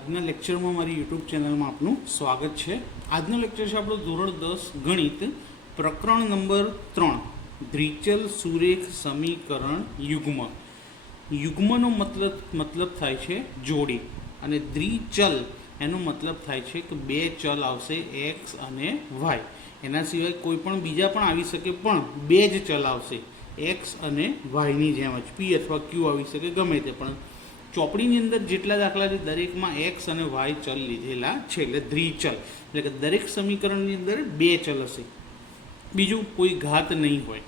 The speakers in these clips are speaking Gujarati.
આજના લેક્ચરમાં મારી યુટ્યુબ ચેનલમાં આપનું સ્વાગત છે। આજનો લેક્ચર છે આપણો ધોરણ 10 ગણિત પ્રકરણ નંબર 3 દ્વિચલ સુરેખ સમીકરણ યુગ્મ। યુગ્મનો મતલબ થાય છે જોડી અને દ્વિચલ એનો મતલબ થાય છે કે બે ચલ આવશે એક્સ અને વાય। એના સિવાય કોઈ પણ બીજા પણ આવી શકે પણ બે જ ચલ આવશે એક્સ અને વાયની જેમ જ પી અથવા ક્યુ આવી શકે ગમે તે પણ ચોપડીની અંદર જેટલા દાખલા છે દરેકમાં એક્સ અને વાય ચલ લીધેલા છે એટલે દ્વિચલ એટલે કે દરેક સમીકરણની અંદર બે ચલ હશે બીજું કોઈ ઘાત નહીં હોય।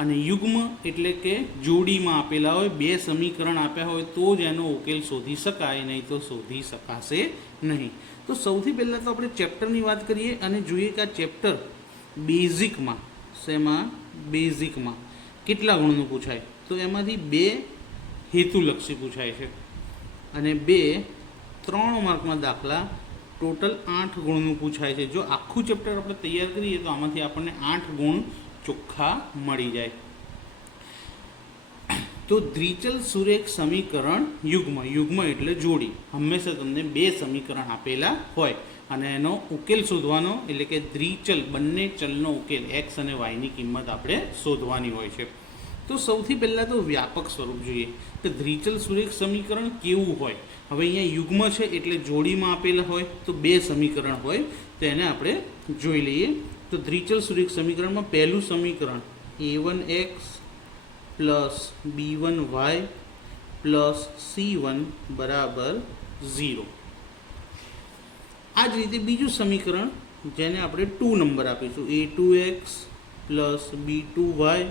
અને યુગ્મ એટલે કે જોડીમાં આપેલા હોય બે સમીકરણ આપ્યા હોય તો જ એનો ઉકેલ શોધી શકાય નહીં તો શોધી શકાશે નહીં। તો સૌથી પહેલાં તો આપણે ચેપ્ટરની વાત કરીએ અને જોઈએ કે આ ચેપ્ટર બેઝિકમાં શેમાં બેઝિકમાં કેટલા ગુણનું પૂછાય તો એમાંથી બે હેતુલક્ષી પૂછાય છે અને બે 3 માર્કના દાખલા ટોટલ 8 ગુણનું પૂછાય છે। જો આખું ચેપ્ટર આપણે તૈયાર કરીએ તો આમાંથી આપણને 8 ગુણ ચોખ્ખા મળી જાય। તો દ્વિચલ સુરેખ સમીકરણ યુગ્મ એટલે જોડી હંમેશા તમને બે સમીકરણ આપેલા હોય અને એનો ઉકેલ શોધવાનો એટલે કે દ્વિચલ બંને ચલનો ઉકેલ એક્સ અને વાયની કિંમત આપણે શોધવાની હોય છે। તો સૌથી પહેલાં તો વ્યાપક સ્વરૂપ જોઈએ કે દ્વિચલ સુરેખ સમીકરણ કેવું હોય। હવે અહીંયા યુગ્મ છે એટલે જોડીમાં આપેલા હોય તો બે સમીકરણ હોય તો એને આપણે જોઈ લઈએ। તો દ્વિચલ સુરેખ સમીકરણમાં પહેલું સમીકરણ a1x plus b1y plus c1 બરાબર 0। આ જ રીતે બીજું સમીકરણ જેને આપણે 2 નંબર આપીશું a2x plus b2y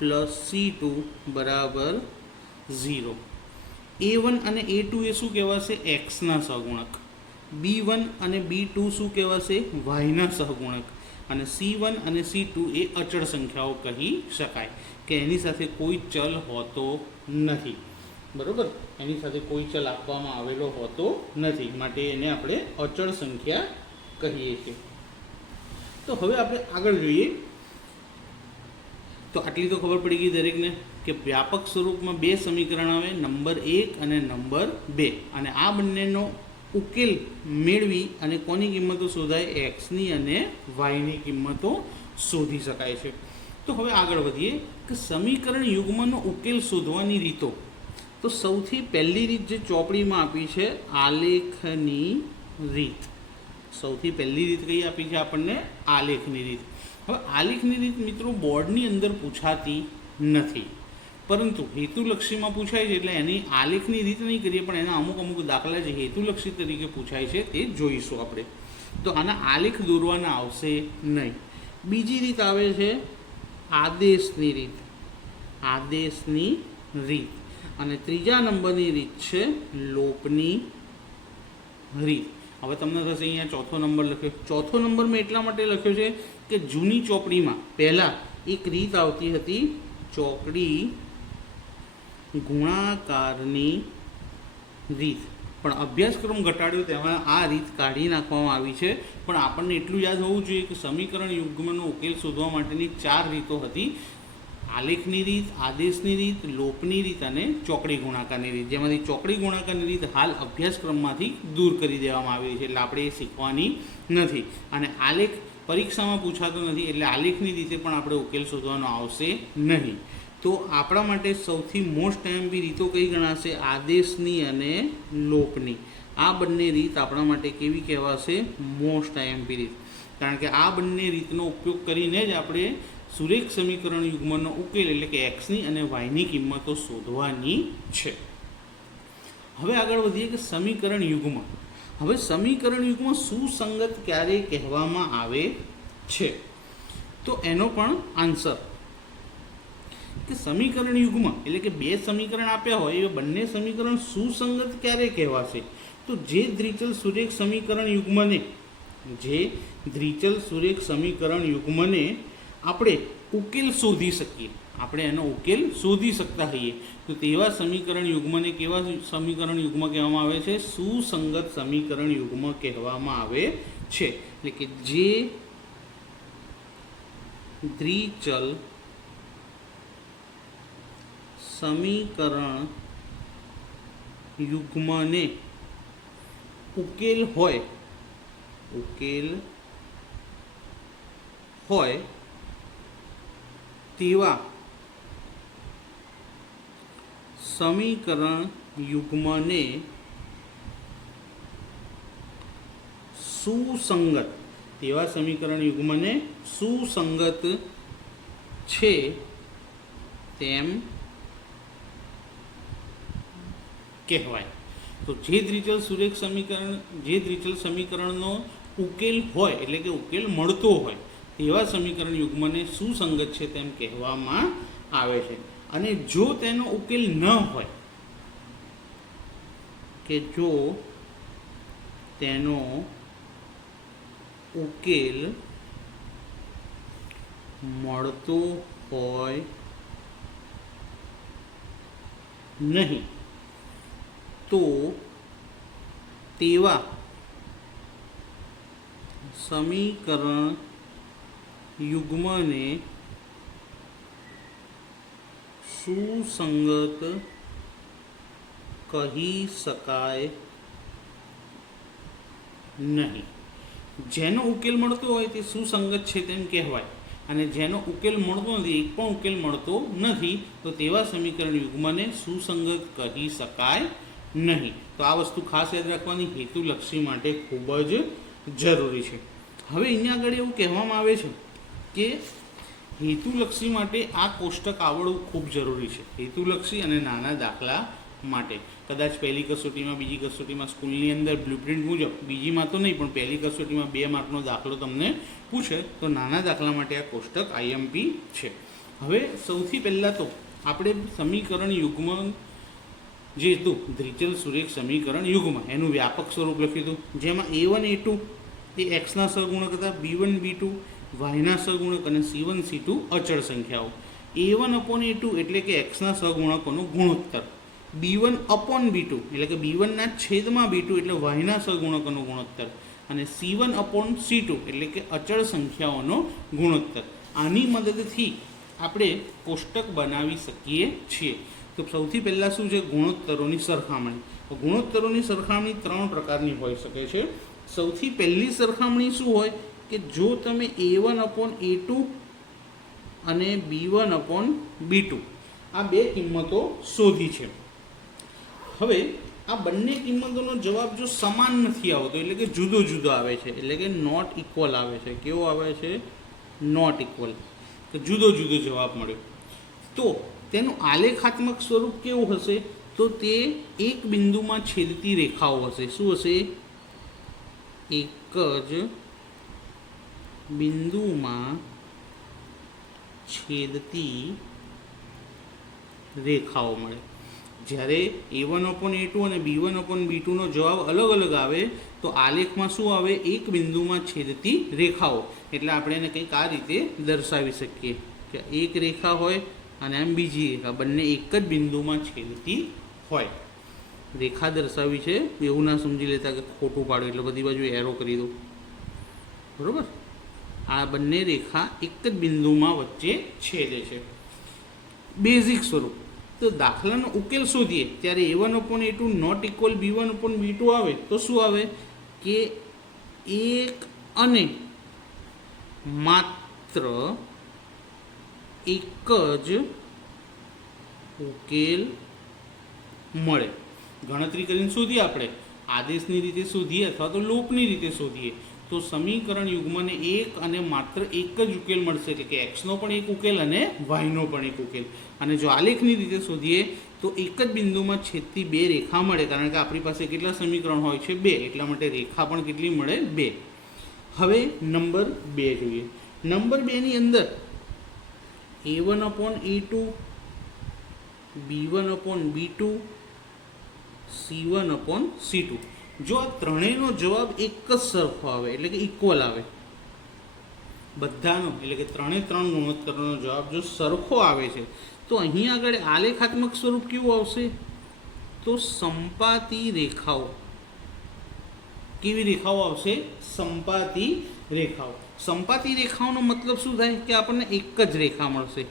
plus c2 બરાબર 0। a1 અને a2 એ શું કહેવાશે એક્સના સહગુણક, b1 અને b2 શું કહેવાશે વાયના સહગુણક અને c1 અને c2 એ અચળ સંખ્યાઓ કહી શકાય કે એની સાથે કોઈ ચલ હોતો નથી, બરાબર। એની સાથે કોઈ ચલ આપવામાં આવેલો હોતો નથી માટે એને આપણે અચળ સંખ્યા કહીએ છીએ। તો હવે આપણે આગળ જોઈએ તો આટલી તો ખબર પડી ગઈ દરેકને કે વ્યાપક સ્વરૂપમાં બે સમીકરણ આવે નંબર 1 અને નંબર 2 અને આ બંનેનો ઉકેલ મેળવી અને કોની કિંમતો શોધાય એક્સની અને વાયની કિંમતો શોધી શકાય છે। તો હવે આગળ વધીએ કે સમીકરણ યુગ્મનો ઉકેલ શોધવાની રીતો। તો સૌથી પહેલી રીત જે ચોપડીમાં આપી છે આલેખની રીત। સૌથી પહેલી રીત કઈ આપી છે આપણને આલેખની રીત। હવે આલેખની રીત મિત્રો બોર્ડની અંદર પૂછાતી નથી પરંતુ હેતુલક્ષીમાં પૂછાય છે એટલે એની આલેખની રીત નહીં કરીએ પણ એના અમુક દાખલા જે હેતુલક્ષી તરીકે પૂછાય છે તે જોઈશું આપણે। તો આના આલેખ દોરવાના આવશે નહીં। બીજી રીત આવે છે આદેશની રીત, આદેશની રીત અને ત્રીજા નંબરની રીત છે લોપની રીત। હવે તમને થશે અહીંયા ચોથો નંબર લખ્યો, ચોથો નંબર મેં એટલા માટે લખ્યો છે કે જૂની ચોપડીમાં પહેલાં એક રીત આવતી હતી ચોકડી ગુણાકારની રીત પણ અભ્યાસક્રમ ઘટાડ્યો તેમાં આ રીત કાઢી નાખવામાં આવી છે। પણ આપણને એટલું યાદ હોવું જોઈએ કે સમીકરણ યુગ્મનો ઉકેલ શોધવા માટેની 4 રીતો હતી આલેખની રીત, આદેશની રીત, લોપની રીત અને ચોકડી ગુણાકારની રીત, જેમાંથી ચોકડી ગુણાકારની રીત હાલ અભ્યાસક્રમમાંથી દૂર કરી દેવામાં આવી છે એટલે આપણે એ શીખવાની નથી અને આલેખ પરીક્ષામાં પૂછાતો નથી એટલે આલેખની રીતે પણ આપણે ઉકેલ શોધવાનો આવશે નહીં। તો આપણા માટે સૌથી મોસ્ટ આઈએમપી રીતો કઈ ગણાશે આદેશની અને લોપની। આ બંને રીત આપણા માટે કેવી કહેવાશે મોસ્ટ આઈએમપી રીત, કારણ કે આ બંને રીતનો ઉપયોગ કરીને જ આપણે સુરેખ સમીકરણ યુગ્મનો ઉકેલ એટલે કે એક્સની અને વાયની કિંમતો શોધવાની છે। હવે આગળ વધીએ કે સમીકરણ યુગ્મ। હવે સમીકરણ યુગ્મ સુસંગત ક્યારે કહેવામાં આવે છે તો એનો પણ આન્સર કે સમીકરણ યુગ્મ એટલે કે બે સમીકરણ આપ્યા હોય એ બંને સમીકરણ સુસંગત ક્યારે કહેવાશે તો જે દ્વિચલ સુરેખ સમીકરણ યુગ્મને આપણે ઉકેલ શોધી શકીએ, આપણે એનો ઉકેલ શોધી શકતા હોઈએ તો તેવા સમીકરણ યુગ્મને કેવા સમીકરણ યુગ્મ કહેવામાં આવે છે સુસંગત સમીકરણ યુગ્મ કહેવામાં આવે છે। એટલે કે જે દ્વિચલ સમીકરણ યુગ્મને ઉકેલ હોય તેવા સમીકરણ યુગ્મને સુસંગત છે તેમ કહેવાય. તો જે દ્વિચલ સમીકરણનો ઉકેલ હોય એટલે કે ઉકેલ મળતો હોય તેવા સમીકરણ યુગ્મને સુસંગત છે તેમ કહેવામાં આવે છે. અને જો તેનો ઉકેલ ન હોય કે જો તેનો ઉકેલ મળતો હોય નહીં તો તેવા સમીકરણ યુગ્મને સુસંગત કહી શકાય નહીં. જેનો ઉકેલ મળતો હોય તે સુસંગત છે તેમ કહેવાય, અને જેનો ઉકેલ મળતો નથી, એક પણ ઉકેલ મળતો નથી, તો તેવા સમીકરણ યુગ્મને સુસંગત કહી શકાય નહીં. તો આ વસ્તુ ખાસ યાદ રાખવાની, હેતુલક્ષી માટે ખૂબ જ જરૂરી છે. હવે અહીંયા આગળ એવું કહેવામાં આવે છે કે હેતુલક્ષી માટે આ કોષ્ટક આવડવું ખૂબ જરૂરી છે. હેતુલક્ષી અને નાના દાખલા માટે કદાચ પહેલી કસોટીમાં, બીજી કસોટીમાં, સ્કૂલની અંદર બ્લુપ્રિન્ટ મુજબ, બીજીમાં તો નહીં પણ પહેલી કસોટીમાં 2 માર્કનો દાખલો તમને પૂછે તો નાના દાખલા માટે આ કોષ્ટક આઈએમપી છે. હવે સૌથી પહેલાં તો આપણે સમીકરણ યુગ્મ જે હતું દ્વિચલ સુરેખ સમીકરણ યુગ્મ એનું વ્યાપક સ્વરૂપ લખ્યું હતું, જેમાં A1 A2 એ એક્સના સહગુણક હતા, B1 B2 વાયના સહગુણક અને C1 C2 અચળ સંખ્યાઓ. A1/A2 એટલે કે એક્સના સહગુણકોનો ગુણોત્તર, B1/B2 એટલે કે B1ના છેદમાં B2 એટલે વાયના સહગુણકોનો ગુણોત્તર, અને C1/C2 એટલે કે અચળ સંખ્યાઓનો ગુણોત્તર. આની મદદથી આપણે કોષ્ટક બનાવી શકીએ છીએ. તો સૌથી પહેલાં શું છે? ગુણોત્તરોની સરખામણી. ગુણોત્તરોની સરખામણી 3 પ્રકારની હોઈ શકે છે. સૌથી પહેલી સરખામણી શું હોય કે જો તમે A1/A2 અને B1/B2 આ 2 કિંમતો શોધી છે. હવે આ બંને કિંમતોનો જવાબ જો સમાન નથી આવતો એટલે કે જુદો જુદો આવે છે, એટલે કે નોટ ઇક્વલ આવે છે. કેવો આવે છે? Not equal. તો જુદો જુદો જવાબ મળ્યો. તો તેનું આલેખાત્મક સ્વરૂપ કેવું હશે? તો તે એક બિંદુમાં છેદતી રેખાઓ હશે. શું હશે? એક જ બિંદુમાં છેદતી રેખાઓ મળે. જ્યારે A1/A2 અને B1/B2નો જવાબ અલગ અલગ આવે તો આલેખમાં શું આવે? એક બિંદુમાં છેદતી રેખાઓ. એટલે આપણે એને કંઈક આ રીતે દર્શાવી શકીએ કે એક રેખા હોય અને એમ બીજી રેખા, બંને એક જ બિંદુમાં છેદતી હોય. રેખા દર્શાવી છે એવું ના સમજી લેતા કે ખોટું પાડો એટલે બધી બાજુ એરો કરી દો. બરાબર? આ બંને રેખા એક જ બિંદુમાં વચ્ચે છેદે છે. બેઝિક સ્વરૂપ. તો દાખલાનો ઉકેલ શોધીએ ત્યારે A1/A2 નોટ ઇક્વલ B1/B2 આવે તો શું આવે કે એક અને માત્ર એક જ ઉકેલ મળે. ગણતરી કરીને શોધીએ આપણે, આદેશની રીતે શોધીએ અથવા તો લોપની રીતે શોધીએ તો સમીકરણ યુગ્મને એક અને માત્ર એક જ ઉકેલ મળશે, એટલે કે એક્સનો પણ એક ઉકેલ અને વાયનો પણ એક ઉકેલ. અને જો આલેખની રીતે શોધીએ તો એક જ બિંદુમાં છેદતી 2 રેખા મળે, કારણ કે આપણી પાસે કેટલા સમીકરણ હોય છે? 2. એટલા માટે રેખા પણ કેટલી મળે? 2. હવે નંબર 2 જોઈએ. નંબર 2ની અંદર A1/A2 B1/B2 C1/C2 જો આ ત્રણેયનો જવાબ એક જ સરખો આવે એટલે કે ઇક્વલ આવે, બધાનો એટલે કે 3 ગુણોત્તરનો જવાબ જો સરખો આવે છે તો અહીં આગળ આલેખાત્મક સ્વરૂપ કેવું આવશે? તો સંપાતી રેખાઓ. કેવી રેખાઓ આવશે? સંપાતી રેખાઓ. સંપાતી રેખાઓનો મતલબ શું થાય કે આપણને એક જ રેખા મળશે.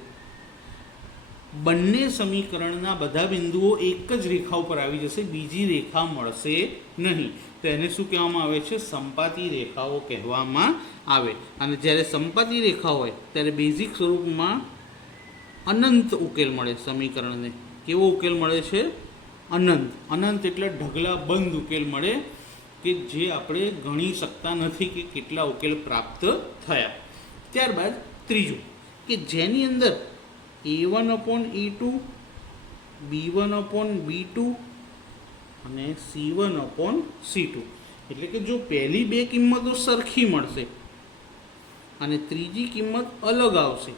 બંને સમીકરણના બધા બિંદુઓ એક જ રેખા ઉપર આવી જશે, બીજી રેખા મળશે નહીં. તો તો એને શું કહેવામાં આવે છે? સંપાતી રેખાઓ કહેવામાં આવે. અને જ્યારે સંપાતી રેખા હોય ત્યારે બેઝિક સ્વરૂપમાં અનંત ઉકેલ મળે સમીકરણને. કેવો ઉકેલ મળે છે? અનંત. અનંત એટલે ઢગલા બંધ ઉકેલ મળે કે જે આપણે ગણી શકતા નથી કે કેટલા ઉકેલ પ્રાપ્ત થયા. ત્યારબાદ ત્રીજું કે જેની અંદર a1/a2, b1/b2 અને c1/c2, એટલે કે જો પહેલી બે કિંમતો સરખી મળશે અને ત્રીજી કિંમત અલગ આવશે,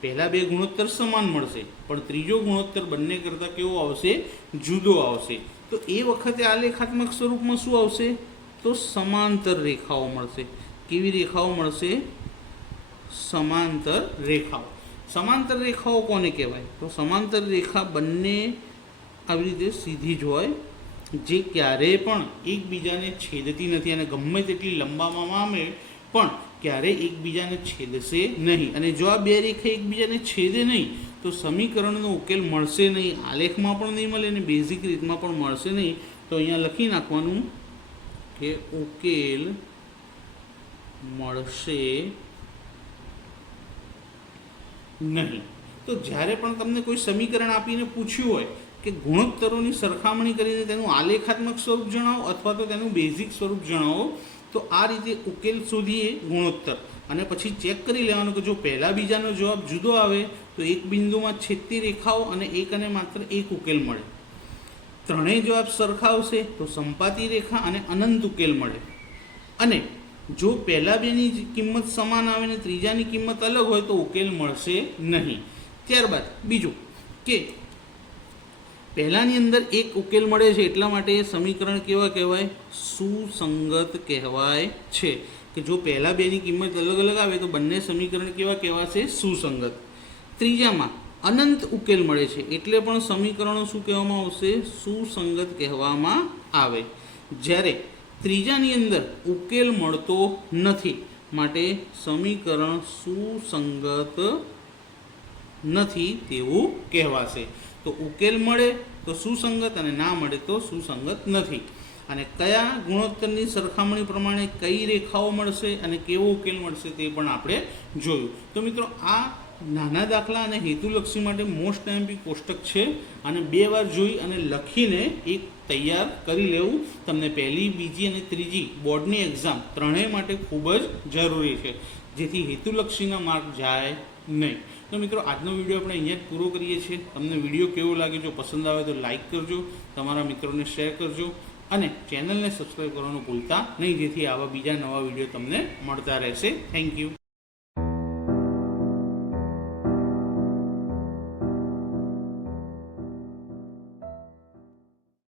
પહેલા બે ગુણોત્તર સમાન મળશે પણ ત્રીજો ગુણોત્તર બંને કરતાં કેવો આવશે? જુદો આવશે. તો એ વખતે આલેખાત્મક સ્વરૂપમાં શું આવશે? તો સમાંતર રેખાઓ મળશે. કેવી રેખાઓ મળશે? સમાંતર રેખાઓ. સમાંતર રેખાઓ કોને કહેવાય? તો સમાંતર રેખા બંને આવી રીતે સીધી જ હોય, જે ક્યારેય પણ એકબીજાને છેદતી નથી અને ગમે તેટલી લંબામાં આવે પણ ક્યારેય એકબીજાને છેદશે નહીં. અને જો આ બે રેખા એકબીજાને છેદે નહીં તો સમીકરણનો ઉકેલ મળશે નહીં. આલેખમાં પણ નહીં મળે અને બેઝિક રીતમાં પણ મળશે નહીં. તો અહીંયા લખી નાખવાનું કે ઉકેલ મળશે નહીં. તો જ્યારે પણ તમને કોઈ સમીકરણ આપીને પૂછ્યું હોય કે ગુણોત્તરોની સરખામણી કરીને તેનું આલેખાત્મક સ્વરૂપ જણાવો અથવા તો તેનું બેઝિક સ્વરૂપ જણાવો, તો આ રીતે ઉકેલ શોધીએ ગુણોત્તર અને પછી ચેક કરી લેવાનું કે જો પહેલા બીજાનો જવાબ જુદો આવે તો એક બિંદુમાં છેદતી રેખાઓ અને એક અને માત્ર એક ઉકેલ મળે. ત્રણેય જવાબ સરખા આવશે તો સંપાતી રેખા અને અનંત ઉકેલ મળે. અને જો પહેલા બેની કિંમત સમાન આવે ને ત્રીજાની કિંમત અલગ હોય તો ઉકેલ મળશે નહીં. ત્યારબાદ બીજું કે પહેલાની અંદર એક ઉકેલ મળે છે એટલા માટે એ સમીકરણ કેવા કહેવાય? સુસંગત કહેવાય છે. કે જો પહેલા બેની કિંમત અલગ અલગ આવે તો બંને સમીકરણ કેવા કહેવાશે? સુસંગત. ત્રીજામાં અનંત ઉકેલ મળે છે એટલે પણ સમીકરણો શું કહેવામાં આવશે? સુસંગત કહેવામાં આવે. જ્યારે ત્રીજાની અંદર ઉકેલ મળતો નથી માટે સમીકરણ સુસંગત નથી તેવું કહેવાશે. તો ઉકેલ મળે તો સુસંગત અને ના મળે તો સુસંગત નથી. અને કયા ગુણોત્તરની સરખામણી પ્રમાણે કઈ રેખાઓ મળશે અને કેવો ઉકેલ મળશે તે પણ આપણે જોયું. તો મિત્રો આ નાના દાખલા અને હેતુલક્ષી માટે મોસ્ટ આઈએમપી કોષ્ટક છે અને 2 વાર જોઈ અને લખીને એક તૈયાર કરી લેવું તમને પહેલી, બીજી અને ત્રીજી બોર્ડની એક્ઝામ ત્રણેય માટે ખૂબ જ જરૂરી છે, જેથી હેતુલક્ષીના માર્ક જાય નહીં. તો મિત્રો આજનો વિડીયો આપણે અહીંયા જ પૂરો કરીએ છીએ. તમને વિડીયો કેવો લાગે? જો પસંદ આવે તો લાઇક કરજો, તમારા મિત્રોને શેર કરજો અને ચેનલને સબસ્ક્રાઈબ કરવાનું ભૂલતા નહીં, જેથી આવા બીજા નવા વિડીયો તમને મળતા રહેશે. Thank you.